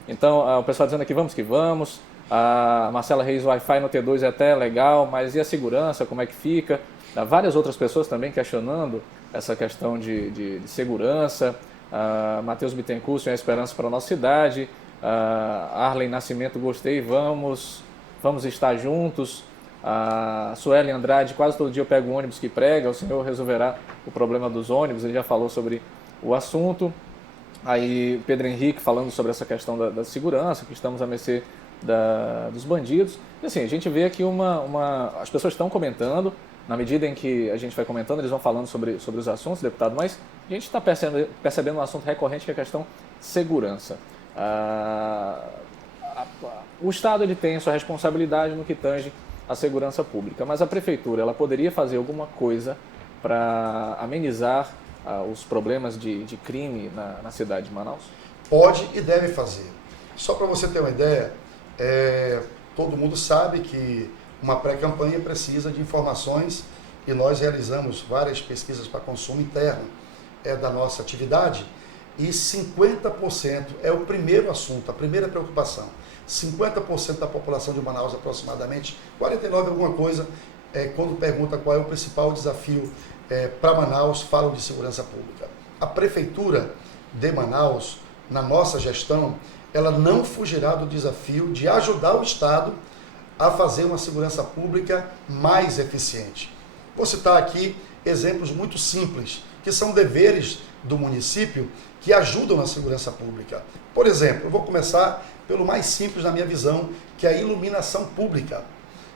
Então, o pessoal dizendo aqui, vamos que vamos. A Marcela Reis, o Wi-Fi no T2 é até legal, mas e a segurança, como é que fica? Várias outras pessoas também questionando essa questão de segurança. Matheus Bittencourt, a esperança para a nossa cidade. Arlen Nascimento, gostei, vamos estar juntos. A Sueli Andrade, quase todo dia eu pego o ônibus que prega, o senhor resolverá o problema dos ônibus, ele já falou sobre o assunto. Aí Pedro Henrique falando sobre essa questão da segurança, que estamos à mercê dos bandidos. E assim, a gente vê aqui as pessoas estão comentando, na medida em que a gente vai comentando, eles vão falando sobre os assuntos, deputado, mas a gente está percebendo um assunto recorrente que é a questão segurança. O Estado ele tem a sua responsabilidade no que tange a segurança pública, mas a Prefeitura ela poderia fazer alguma coisa para amenizar os problemas de crime na cidade de Manaus? Pode e deve fazer. Só para você ter uma ideia, todo mundo sabe que uma pré-campanha precisa de informações e nós realizamos várias pesquisas para consumo interno da nossa atividade e 50% é o primeiro assunto, a primeira preocupação. 50% da população de Manaus, aproximadamente, 49% alguma coisa, quando pergunta qual é o principal desafio para Manaus, falam de segurança pública. A Prefeitura de Manaus, na nossa gestão, ela não fugirá do desafio de ajudar o Estado a fazer uma segurança pública mais eficiente. Vou citar aqui exemplos muito simples, que são deveres do município que ajudam na segurança pública. Por exemplo, eu vou começar pelo mais simples na minha visão, que é a iluminação pública.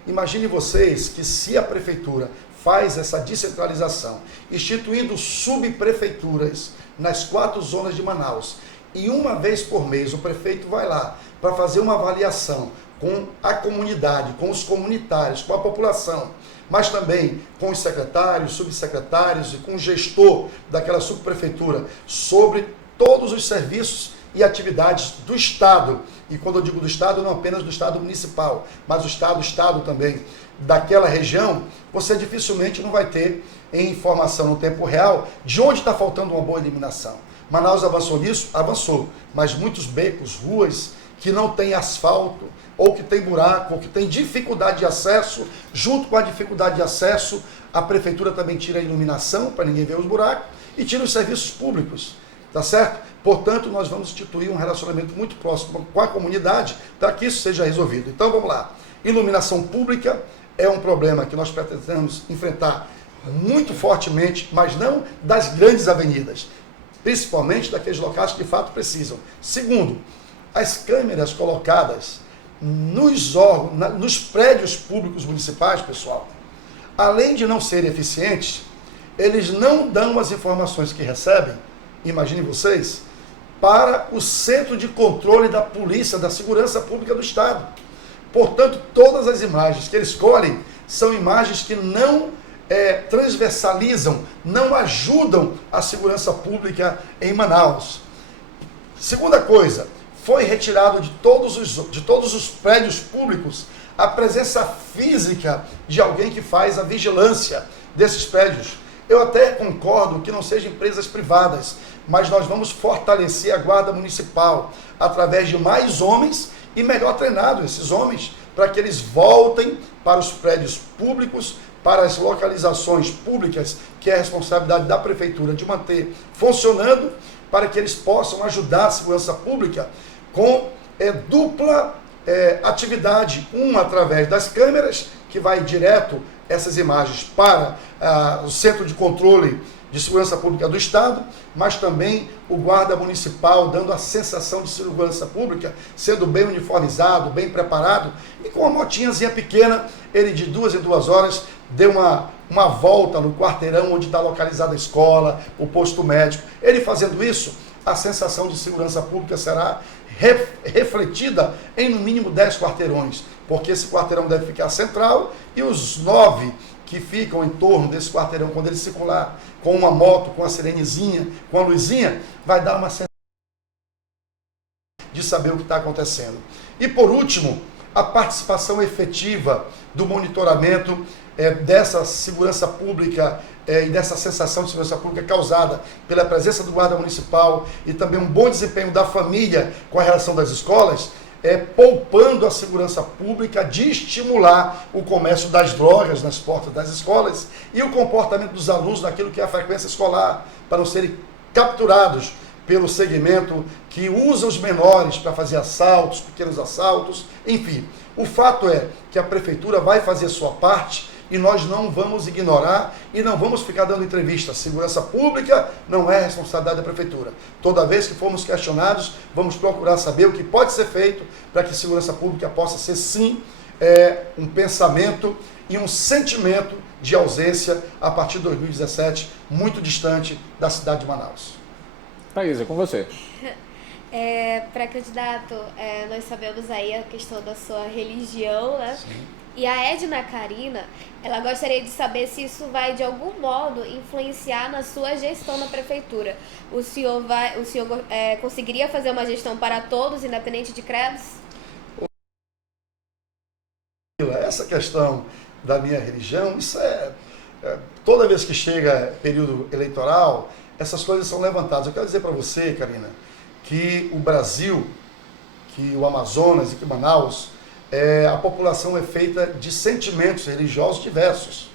Imagine vocês que se a Prefeitura faz essa descentralização, instituindo subprefeituras nas 4 zonas de Manaus, e uma vez por mês o prefeito vai lá para fazer uma avaliação com a comunidade, com os comunitários, com a população, mas também com os secretários, subsecretários e com o gestor daquela subprefeitura sobre todos os serviços e atividades do Estado. E quando eu digo do Estado, não apenas do Estado municipal, mas o Estado também daquela região, você dificilmente não vai ter informação no tempo real de onde está faltando uma boa iluminação. Manaus avançou nisso? Avançou, mas muitos becos, ruas que não tem asfalto, ou que tem buraco, ou que tem dificuldade de acesso, junto com a dificuldade de acesso, a Prefeitura também tira a iluminação, para ninguém ver os buracos, e tira os serviços públicos, tá certo? Portanto, nós vamos instituir um relacionamento muito próximo com a comunidade para que isso seja resolvido. Então, vamos lá. Iluminação pública é um problema que nós pretendemos enfrentar muito fortemente, mas não das grandes avenidas, principalmente daqueles locais que de fato precisam. Segundo, as câmeras colocadas nos prédios públicos municipais, pessoal, além de não serem eficientes, eles não dão as informações que recebem, imaginem vocês, para o Centro de Controle da Polícia, da Segurança Pública do Estado. Portanto, todas as imagens que eles escolhem são imagens que não transversalizam, não ajudam a segurança pública em Manaus. Segunda coisa, foi retirado de todos os prédios públicos a presença física de alguém que faz a vigilância desses prédios. Eu até concordo que não sejam empresas privadas, mas nós vamos fortalecer a Guarda Municipal através de mais homens e melhor treinados esses homens, para que eles voltem para os prédios públicos, para as localizações públicas, que é a responsabilidade da Prefeitura de manter funcionando, para que eles possam ajudar a segurança pública com dupla atividade, através das câmeras, que vai direto essas imagens para o Centro de Controle de Segurança Pública do Estado, mas também o guarda municipal dando a sensação de segurança pública, sendo bem uniformizado, bem preparado, e com uma motinhazinha pequena, ele de 2 em 2 horas deu uma volta no quarteirão onde está localizada a escola, o posto médico. Ele fazendo isso, a sensação de segurança pública será refletida em no mínimo 10 quarteirões, porque esse quarteirão deve ficar central e os 9 que ficam em torno desse quarteirão, quando ele circular com uma moto, com a sirenezinha, com a luzinha, vai dar uma sensação de saber o que está acontecendo. E por último, a participação efetiva do monitoramento dessa segurança pública e dessa sensação de segurança pública causada pela presença do guarda municipal e também um bom desempenho da família com a relação das escolas, poupando a segurança pública de estimular o comércio das drogas nas portas das escolas e o comportamento dos alunos naquilo que é a frequência escolar, para não serem capturados pelo segmento que usa os menores para fazer assaltos, pequenos assaltos, enfim. O fato é que a prefeitura vai fazer sua parte e nós não vamos ignorar e não vamos ficar dando entrevista. Segurança pública não é responsabilidade da prefeitura. Toda vez que formos questionados, vamos procurar saber o que pode ser feito para que segurança pública possa ser, sim, um pensamento e um sentimento de ausência a partir de 2017, muito distante da cidade de Manaus. Thaís, é com você. Pré-candidato, nós sabemos aí a questão da sua religião, né? Sim. E a Edna Karina, ela gostaria de saber se isso vai, de algum modo, influenciar na sua gestão na prefeitura. O senhor conseguiria fazer uma gestão para todos, independente de credos? Essa questão da minha religião, isso toda vez que chega período eleitoral, essas coisas são levantadas. Eu quero dizer para você, Karina, que o Brasil, que o Amazonas e que Manaus, a população é feita de sentimentos religiosos diversos.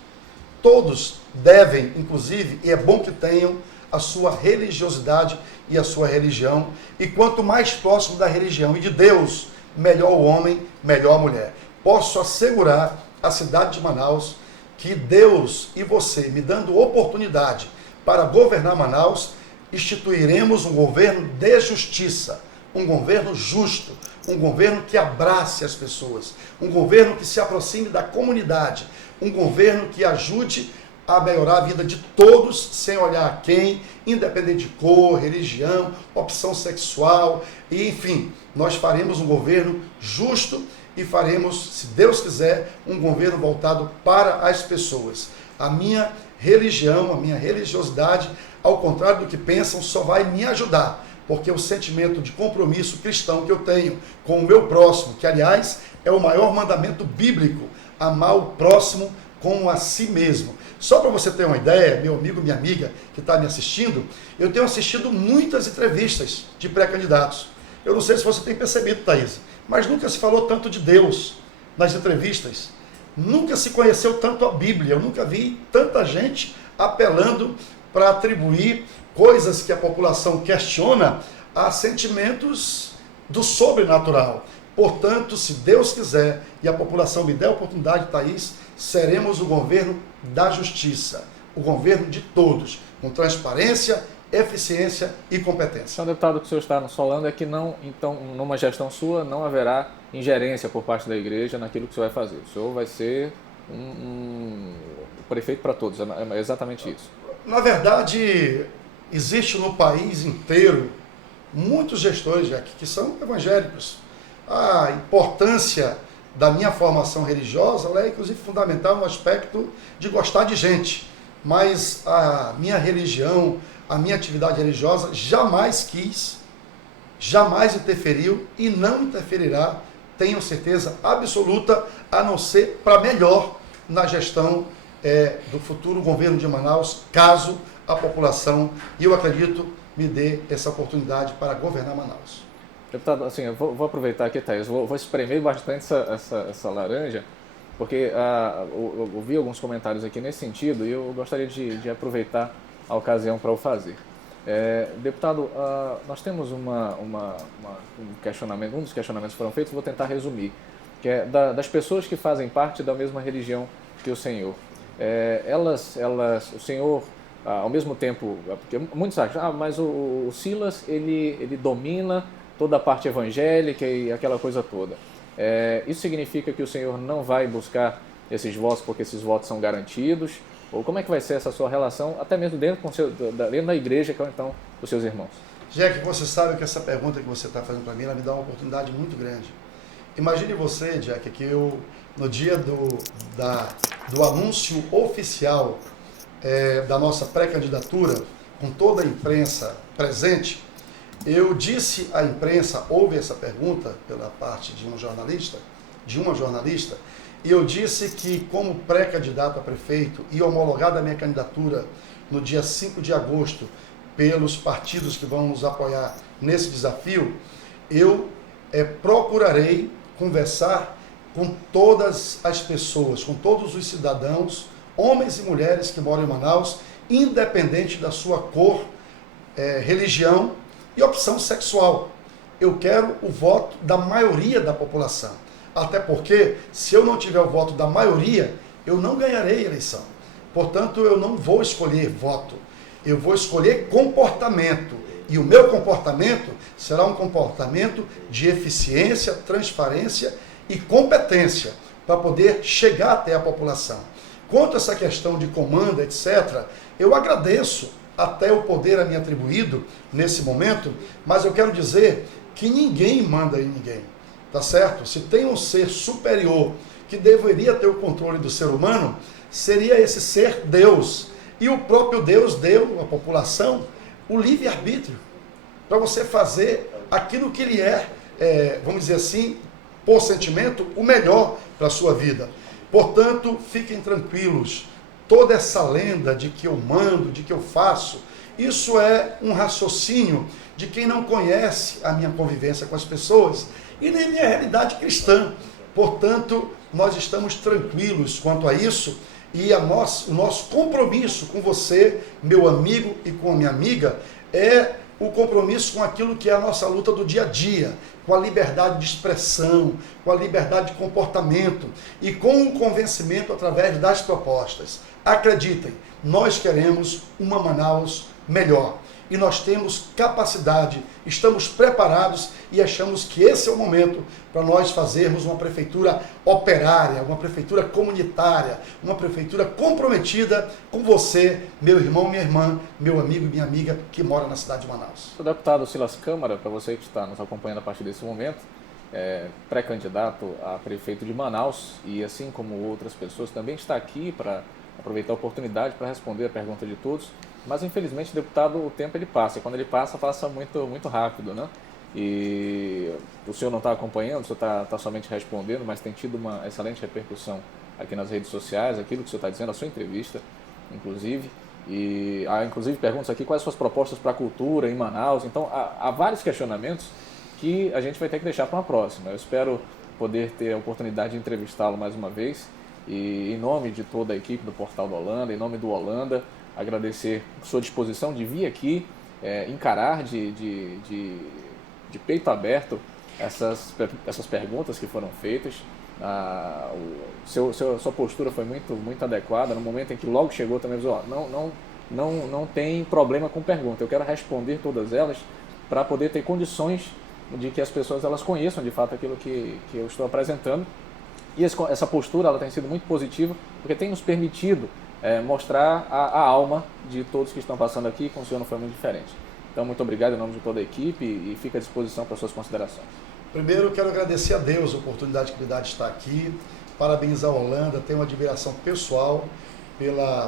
Todos devem, inclusive, e é bom que tenham a sua religiosidade e a sua religião. E quanto mais próximo da religião e de Deus, melhor o homem, melhor a mulher. Posso assegurar à cidade de Manaus que Deus e você, me dando oportunidade para governar Manaus, instituiremos um governo de justiça, um governo justo, um governo que abrace as pessoas, um governo que se aproxime da comunidade, um governo que ajude a melhorar a vida de todos, sem olhar a quem, independente de cor, religião, opção sexual, e enfim, nós faremos um governo justo e faremos, se Deus quiser, um governo voltado para as pessoas. A minha religião, a minha religiosidade, ao contrário do que pensam, só vai me ajudar, porque o sentimento de compromisso cristão que eu tenho com o meu próximo, que aliás é o maior mandamento bíblico, amar o próximo como a si mesmo. Só para você ter uma ideia, meu amigo, minha amiga que está me assistindo, eu tenho assistido muitas entrevistas de pré-candidatos. Eu não sei se você tem percebido, Thaís, mas nunca se falou tanto de Deus nas entrevistas. Nunca se conheceu tanto a Bíblia. Eu nunca vi tanta gente apelando para atribuir coisas que a população questiona a sentimentos do sobrenatural. Portanto, se Deus quiser e a população me der a oportunidade, Thaís, seremos o governo da justiça, o governo de todos, com transparência, eficiência e competência. Então, deputado, o que o senhor está nos falando é que não, então, numa gestão sua, não haverá ingerência por parte da igreja naquilo que o senhor vai fazer. O senhor vai ser um prefeito para todos, é exatamente isso. Na verdade, existe no país inteiro muitos gestores que são evangélicos. A importância da minha formação religiosa ela é, inclusive, fundamental no aspecto de gostar de gente. Mas a minha religião, a minha atividade religiosa jamais quis, jamais interferiu e não interferirá, tenho certeza absoluta, a não ser para melhor na gestão do futuro governo de Manaus, caso a população, e eu acredito, me dê essa oportunidade para governar Manaus. Deputado, assim, eu vou aproveitar aqui, Thaís, vou espremer bastante essa laranja, porque eu ouvi alguns comentários aqui nesse sentido e eu gostaria de aproveitar a ocasião para o fazer. Deputado, nós temos um questionamento, um dos questionamentos que foram feitos, vou tentar resumir, que é das pessoas que fazem parte da mesma religião que o senhor. O senhor, ao mesmo tempo, porque muitos acham, mas o Silas, ele domina toda a parte evangélica e aquela coisa toda. Isso significa que o senhor não vai buscar esses votos porque esses votos são garantidos? Ou como é que vai ser essa sua relação, até mesmo dentro da igreja, que é então os seus irmãos? Jack, você sabe que essa pergunta que você está fazendo para mim, ela me dá uma oportunidade muito grande. Imagine você, Jack, que eu, no dia do anúncio oficial da nossa pré-candidatura, com toda a imprensa presente, eu disse à imprensa, houve essa pergunta pela parte de uma jornalista, e eu disse que, como pré-candidato a prefeito e homologada a minha candidatura no dia 5 de agosto pelos partidos que vão nos apoiar nesse desafio, eu procurarei conversar com todas as pessoas, com todos os cidadãos, homens e mulheres que moram em Manaus, independente da sua cor, religião e opção sexual. Eu quero o voto da maioria da população. Até porque, se eu não tiver o voto da maioria, eu não ganharei a eleição. Portanto, eu não vou escolher voto, eu vou escolher comportamento. E o meu comportamento será um comportamento de eficiência, transparência e competência para poder chegar até a população. Quanto a essa questão de comando, etc., eu agradeço até o poder a mim atribuído nesse momento, mas eu quero dizer que ninguém manda em ninguém. Tá certo? Se tem um ser superior que deveria ter o controle do ser humano, seria esse ser Deus. E o próprio Deus deu à população o livre-arbítrio para você fazer aquilo que lhe vamos dizer assim, por sentimento, o melhor para a sua vida. Portanto, fiquem tranquilos. Toda essa lenda de que eu mando, de que eu faço, isso é um raciocínio de quem não conhece a minha convivência com as pessoas e nem minha realidade cristã. Portanto, nós estamos tranquilos quanto a isso e o nosso compromisso com você, meu amigo, e com a minha amiga, é o compromisso com aquilo que é a nossa luta do dia a dia, com a liberdade de expressão, com a liberdade de comportamento e com o convencimento através das propostas. Acreditem, nós queremos uma Manaus melhor. E nós temos capacidade, estamos preparados e achamos que esse é o momento para nós fazermos uma prefeitura operária, uma prefeitura comunitária, uma prefeitura comprometida com você, meu irmão, minha irmã, meu amigo e minha amiga que mora na cidade de Manaus. O deputado Silas Câmara, para você que está nos acompanhando a partir desse momento, pré-candidato a prefeito de Manaus e assim como outras pessoas também está aqui para aproveitar a oportunidade para responder a pergunta de todos. Mas, infelizmente, deputado, o tempo ele passa. E quando ele passa muito, muito rápido, né? E o senhor não está acompanhando, o senhor está somente respondendo, mas tem tido uma excelente repercussão aqui nas redes sociais, aquilo que o senhor está dizendo, a sua entrevista, inclusive. E há, inclusive, perguntas aqui, quais suas propostas para a cultura em Manaus. Então, há vários questionamentos que a gente vai ter que deixar para uma próxima. Eu espero poder ter a oportunidade de entrevistá-lo mais uma vez. E, em nome de toda a equipe do Portal do Holanda, em nome do Holanda, agradecer a sua disposição de vir aqui, encarar de peito aberto essas perguntas que foram feitas. Sua postura foi muito adequada. No momento em que logo chegou também, não tem problema com pergunta. Eu quero responder todas elas para poder ter condições de que as pessoas elas conheçam de fato aquilo que eu estou apresentando. E essa postura ela tem sido muito positiva, porque tem nos permitido mostrar a alma de todos que estão passando aqui, com o senhor não foi muito diferente. Então, muito obrigado em nome de toda a equipe e fica à disposição para suas considerações. Primeiro, eu quero agradecer a Deus a oportunidade que me dá de estar aqui, parabenizar a Holanda, tenho uma admiração pessoal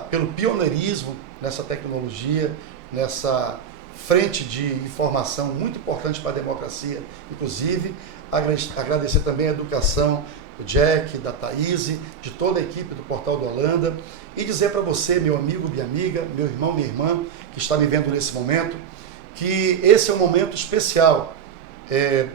pelo pioneirismo nessa tecnologia, nessa frente de informação muito importante para a democracia, inclusive, agradecer também a educação do Jack, da Thaís, de toda a equipe do Portal do Holanda, e dizer para você, meu amigo, minha amiga, meu irmão, minha irmã, que está me vendo nesse momento, que esse é um momento especial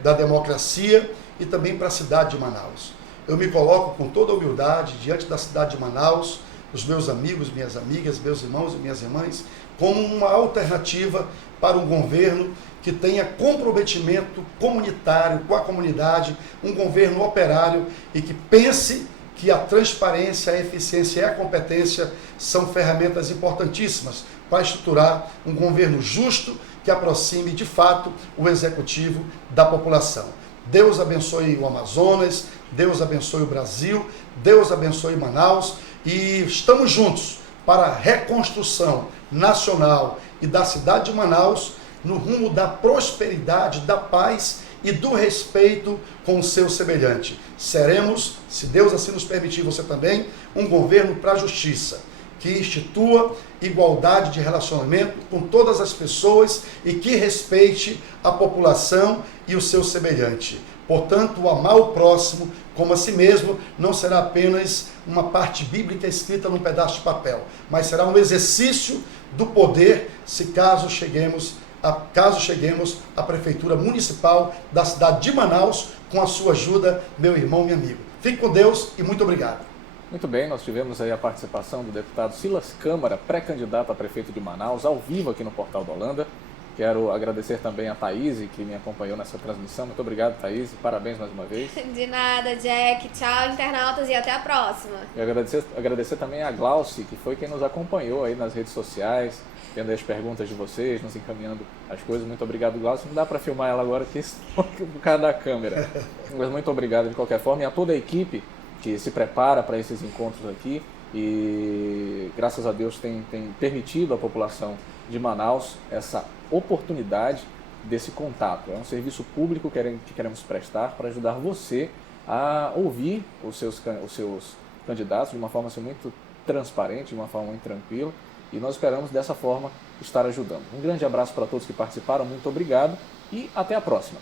da democracia e também para a cidade de Manaus. Eu me coloco com toda a humildade diante da cidade de Manaus, os meus amigos, minhas amigas, meus irmãos e minhas irmãs, como uma alternativa para um governo que tenha comprometimento comunitário com a comunidade, um governo operário e que pense que a transparência, a eficiência e a competência são ferramentas importantíssimas para estruturar um governo justo que aproxime de fato o executivo da população. Deus abençoe o Amazonas, Deus abençoe o Brasil, Deus abençoe Manaus e estamos juntos para a reconstrução nacional e da cidade de Manaus no rumo da prosperidade, da paz e do respeito com o seu semelhante. Seremos, se Deus assim nos permitir, você também, um governo para a justiça, que institua igualdade de relacionamento com todas as pessoas e que respeite a população e o seu semelhante. Portanto, o amar o próximo como a si mesmo não será apenas uma parte bíblica escrita num pedaço de papel, mas será um exercício do poder se caso cheguemos à Prefeitura Municipal da cidade de Manaus, com a sua ajuda, meu irmão, meu amigo. Fique com Deus e muito obrigado. Muito bem, nós tivemos aí a participação do deputado Silas Câmara, pré-candidato a prefeito de Manaus, ao vivo aqui no Portal da Holanda. Quero agradecer também a Thaís, que me acompanhou nessa transmissão. Muito obrigado, Thaís. Parabéns mais uma vez. De nada, Jack. Tchau, internautas, e até a próxima. E agradecer também a Glauci, que foi quem nos acompanhou aí nas redes sociais, vendo as perguntas de vocês, nos encaminhando as coisas. Muito obrigado, Glauci. Não dá para filmar ela agora, porque por causa da câmera. Mas muito obrigado de qualquer forma. E a toda a equipe que se prepara para esses encontros aqui. E graças a Deus tem permitido à população de Manaus essa oportunidade desse contato. É um serviço público que queremos prestar para ajudar você a ouvir os seus candidatos de uma forma assim, muito transparente, de uma forma muito tranquila, e nós esperamos dessa forma estar ajudando. Um grande abraço para todos que participaram, muito obrigado e até a próxima.